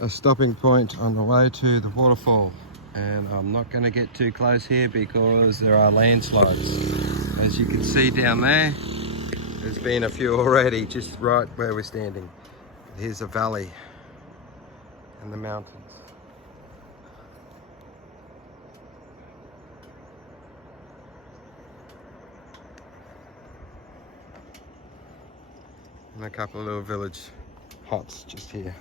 a stopping point on the way to the waterfall, and I'm not going to get too close here because there are landslides. As you can see down there, there's been a few already just right where we're standing. Here's a valley and the mountains. And a couple of little village huts just here.